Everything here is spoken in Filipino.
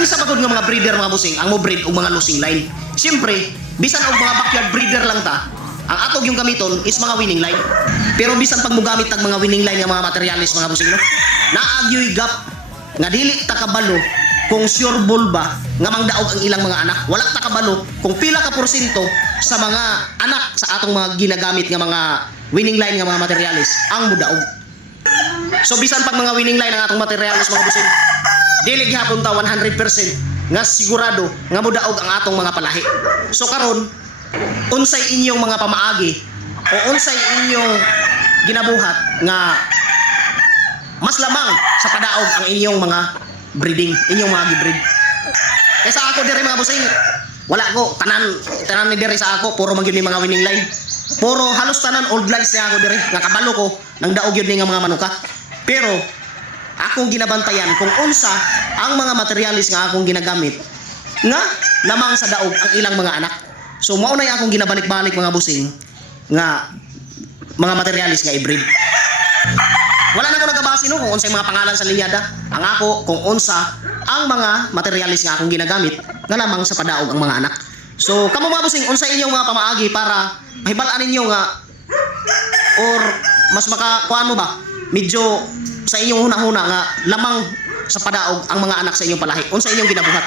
kinsa ba gud nga mga breeder mga busing ang mo breed og mga losing line. Siyempre, bisan og mga backyard breeder lang ta, ang atog yung gamiton is mga winning line. Pero bisan pag mo gamit tag mga winning line nga mga materialis mga busing no, naagyoy gap nga dili ta kabalo kung sure bull ba nga mangdaog ang ilang mga anak. Wala ta kabalo kung pila ka porsyento sa mga anak sa atong mga ginagamit nga mga winning line nga mga materialis ang mudaog. So bisan pag mga winning line ang atong materialis mga busing, dili gihapon ta 100% nga sigurado nga mudaog ang atong mga palahi. So karon, unsay inyong mga pamaagi o unsay inyong ginabuhat nga mas lamang sa padaog ang inyong mga breeding, inyong mga gibreed. Kaya sa ako diri mga busing, wala ko tanan ni diri sa ako puro magyud ni mga winning line. Puro halos tanan old lines niya ako diri nga kabalo ko nang daog yun ni nga mga manuka. Pero akong ginabantayan kung unsa ang mga materialis nga akong ginagamit nga lamang sa daog ang ilang mga anak. So mao na akong ginabalik-balik mga busing nga mga materialis nga i-breed. Wala na ko nagabase no kung unsay mga pangalan sa linyada. Ang ako kung unsa ang mga materialis nga akong ginagamit nga lamang sa padaog ang mga anak. So kamo mga busing, unsa inyong mga pamaagi para mahibalaan ninyo nga or mas makakuan mo ba medyo sa inyong hunahuna nga lamang sa padaog ang mga anak sa inyong palahi. Unsa inyong ginabuhat?